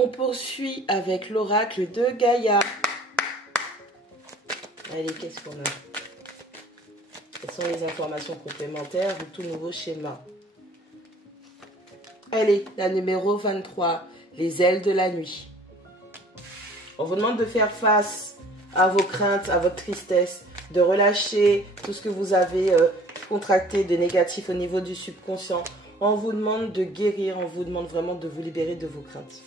On poursuit avec l'oracle de Gaïa. Allez, qu'est-ce qu'on a? Quelles sont les informations complémentaires du tout nouveau schéma? Allez, la numéro 23, les ailes de la nuit. On vous demande de faire face à vos craintes, à votre tristesse, de relâcher tout ce que vous avez contracté de négatif au niveau du subconscient. On vous demande de guérir, on vous demande vraiment de vous libérer de vos craintes.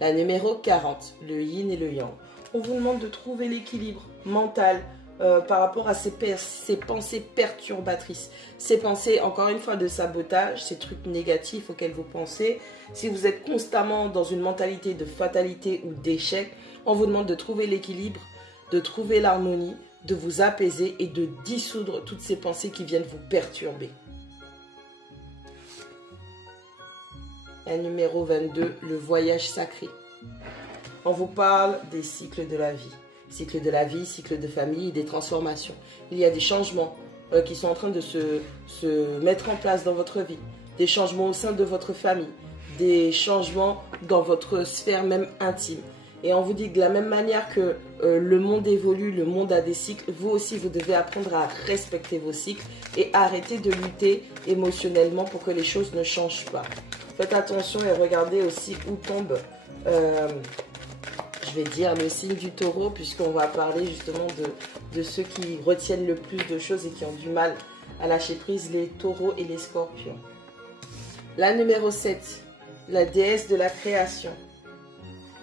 La numéro 40, le yin et le yang. On vous demande de trouver l'équilibre mental par rapport à ces pensées perturbatrices. Ces pensées, encore une fois, de sabotage, ces trucs négatifs auxquels vous pensez. Si vous êtes constamment dans une mentalité de fatalité ou d'échec, on vous demande de trouver l'équilibre, de trouver l'harmonie, de vous apaiser et de dissoudre toutes ces pensées qui viennent vous perturber. La numéro 22, le voyage sacré. On vous parle des cycles de la vie. Cycle de la vie, cycle de famille, des transformations. Il y a des changements qui sont en train de se mettre en place dans votre vie. Des changements au sein de votre famille. Des changements dans votre sphère même intime. Et on vous dit que de la même manière que le monde évolue, le monde a des cycles, vous aussi vous devez apprendre à respecter vos cycles et arrêter de lutter émotionnellement pour que les choses ne changent pas. Faites attention et regardez aussi où tombe, je vais dire, le signe du taureau, puisqu'on va parler justement de ceux qui retiennent le plus de choses et qui ont du mal à lâcher prise, les taureaux et les scorpions. La numéro 7, la déesse de la création.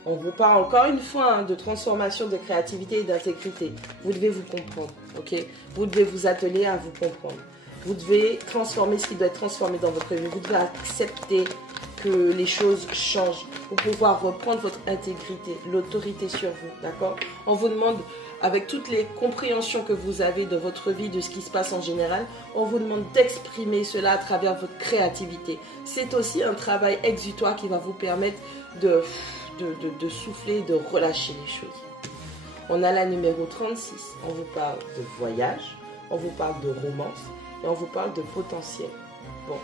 On vous parle encore une fois de transformation, de créativité et d'intégrité. Vous devez vous comprendre, ok? Vous devez vous atteler à vous comprendre. Vous devez transformer ce qui doit être transformé dans votre vie. Vous devez accepter que les choses changent pour pouvoir reprendre votre intégrité, l'autorité sur vous, d'accord? On vous demande, avec toutes les compréhensions que vous avez de votre vie, de ce qui se passe en général, on vous demande d'exprimer cela à travers votre créativité. C'est aussi un travail exutoire qui va vous permettre de souffler, de relâcher les choses. On a la numéro 36, on vous parle de voyage, on vous parle de romance et on vous parle de potentiel. Bon,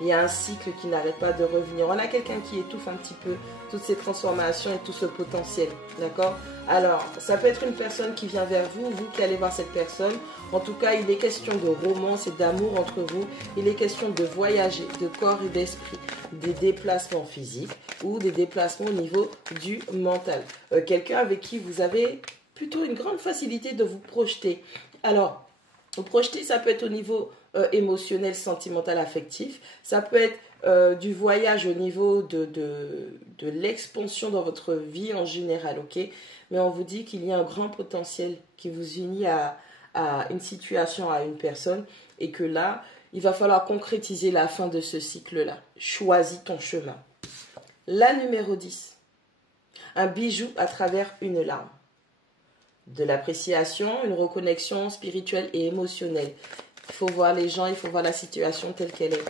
il y a un cycle qui n'arrête pas de revenir. On a quelqu'un qui étouffe un petit peu toutes ces transformations et tout ce potentiel, d'accord? Alors, ça peut être une personne qui vient vers vous, vous qui allez voir cette personne. En tout cas, il est question de romance et d'amour entre vous. Il est question de voyager, de corps et d'esprit, des déplacements physiques ou des déplacements au niveau du mental. Quelqu'un avec qui vous avez plutôt une grande facilité de vous projeter. Alors, vous projeter, ça peut être au niveau émotionnel, sentimental, affectif. Ça peut être du voyage au niveau de l'expansion dans votre vie en général, ok? Mais on vous dit qu'il y a un grand potentiel qui vous unit à une situation, à une personne, et que là, il va falloir concrétiser la fin de ce cycle-là. Choisis ton chemin. La numéro 10. Un bijou à travers une larme. De l'appréciation, une reconnexion spirituelle et émotionnelle. Il faut voir les gens, il faut voir la situation telle qu'elle est.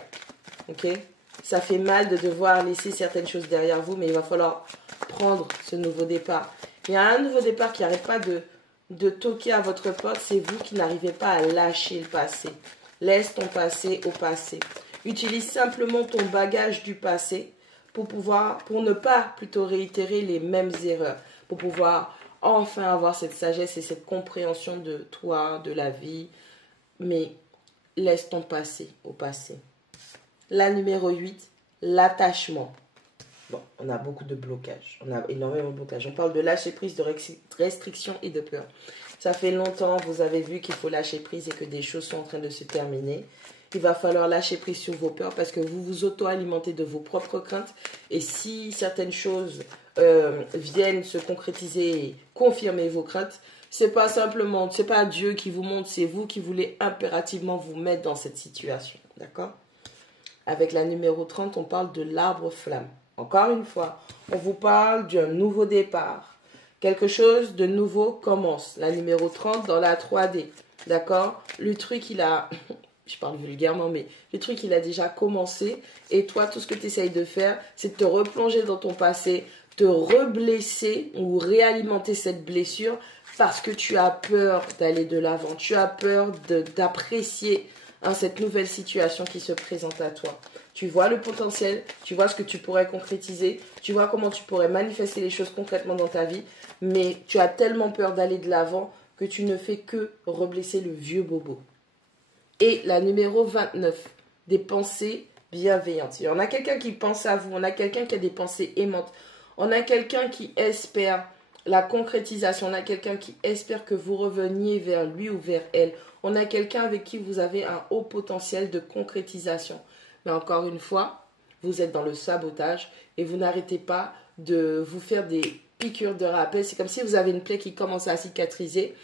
Ok? Ça fait mal de devoir laisser certaines choses derrière vous, mais il va falloir prendre ce nouveau départ. Il y a un nouveau départ qui n'arrête pas de toquer à votre porte. C'est vous qui n'arrivez pas à lâcher le passé. Laisse ton passé au passé. Utilise simplement ton bagage du passé pour ne pas plutôt réitérer les mêmes erreurs. Pour pouvoir enfin avoir cette sagesse et cette compréhension de toi, de la vie. Mais laisse ton passé au passé. La numéro 8, l'attachement. Bon, on a beaucoup de blocages. On a énormément de blocages. On parle de lâcher prise, de restriction et de peur. Ça fait longtemps, vous avez vu qu'il faut lâcher prise et que des choses sont en train de se terminer. Il va falloir lâcher prise sur vos peurs parce que vous vous auto-alimentez de vos propres craintes. Et si certaines choses viennent se concrétiser et confirmer vos craintes, c'est pas simplement, c'est pas Dieu qui vous montre, c'est vous qui voulez impérativement vous mettre dans cette situation. D'accord? Avec la numéro 30, on parle de l'arbre flamme. Encore une fois, on vous parle d'un nouveau départ. Quelque chose de nouveau commence. La numéro 30 dans la 3D. D'accord? Le truc, il a... Je parle vulgairement, mais le truc, il a déjà commencé. Et toi, tout ce que tu essayes de faire, c'est de te replonger dans ton passé, te reblesser ou réalimenter cette blessure parce que tu as peur d'aller de l'avant. Tu as peur d'apprécier à cette nouvelle situation qui se présente à toi. Tu vois le potentiel, tu vois ce que tu pourrais concrétiser, tu vois comment tu pourrais manifester les choses concrètement dans ta vie, mais tu as tellement peur d'aller de l'avant que tu ne fais que reblesser le vieux bobo. Et la numéro 29, des pensées bienveillantes. On a quelqu'un qui pense à vous, on a quelqu'un qui a des pensées aimantes, on a quelqu'un qui espère la concrétisation, on a quelqu'un qui espère que vous reveniez vers lui ou vers elle. On a quelqu'un avec qui vous avez un haut potentiel de concrétisation. Mais encore une fois, vous êtes dans le sabotage et vous n'arrêtez pas de vous faire des piqûres de rappel. C'est comme si vous avez une plaie qui commence à cicatriser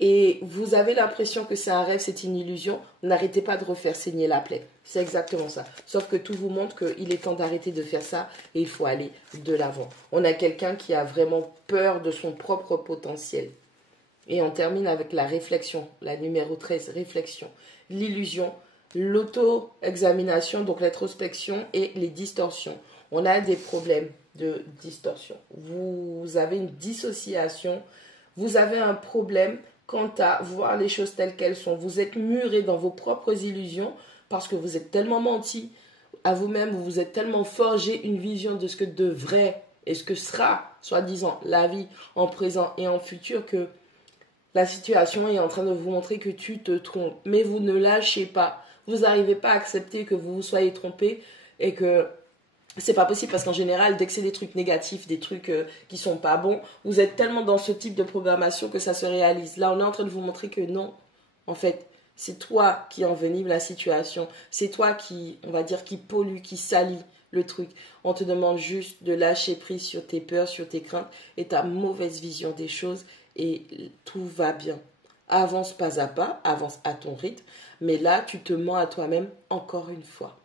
et vous avez l'impression que c'est un rêve, c'est une illusion. N'arrêtez pas de refaire saigner la plaie. C'est exactement ça. Sauf que tout vous montre qu'il est temps d'arrêter de faire ça et il faut aller de l'avant. On a quelqu'un qui a vraiment peur de son propre potentiel. Et on termine avec la réflexion, la numéro 13, réflexion. L'illusion, l'auto-examination, donc l'introspection et les distorsions. On a des problèmes de distorsion. Vous avez une dissociation, vous avez un problème quant à voir les choses telles qu'elles sont. Vous êtes muré dans vos propres illusions parce que vous êtes tellement menti à vous-même, vous vous êtes tellement forgé une vision de ce que devrait et ce que sera, soi-disant, la vie en présent et en futur que la situation est en train de vous montrer que tu te trompes. Mais vous ne lâchez pas. Vous n'arrivez pas à accepter que vous vous soyez trompé et que c'est pas possible parce qu'en général, dès que c'est des trucs négatifs, des trucs qui sont pas bons, vous êtes tellement dans ce type de programmation que ça se réalise. Là, on est en train de vous montrer que non. En fait, c'est toi qui envenime la situation. C'est toi qui, on va dire, qui pollue, qui salit le truc. On te demande juste de lâcher prise sur tes peurs, sur tes craintes et ta mauvaise vision des choses. Et tout va bien. Avance pas à pas, avance à ton rythme. Mais là, tu te mens à toi-même encore une fois.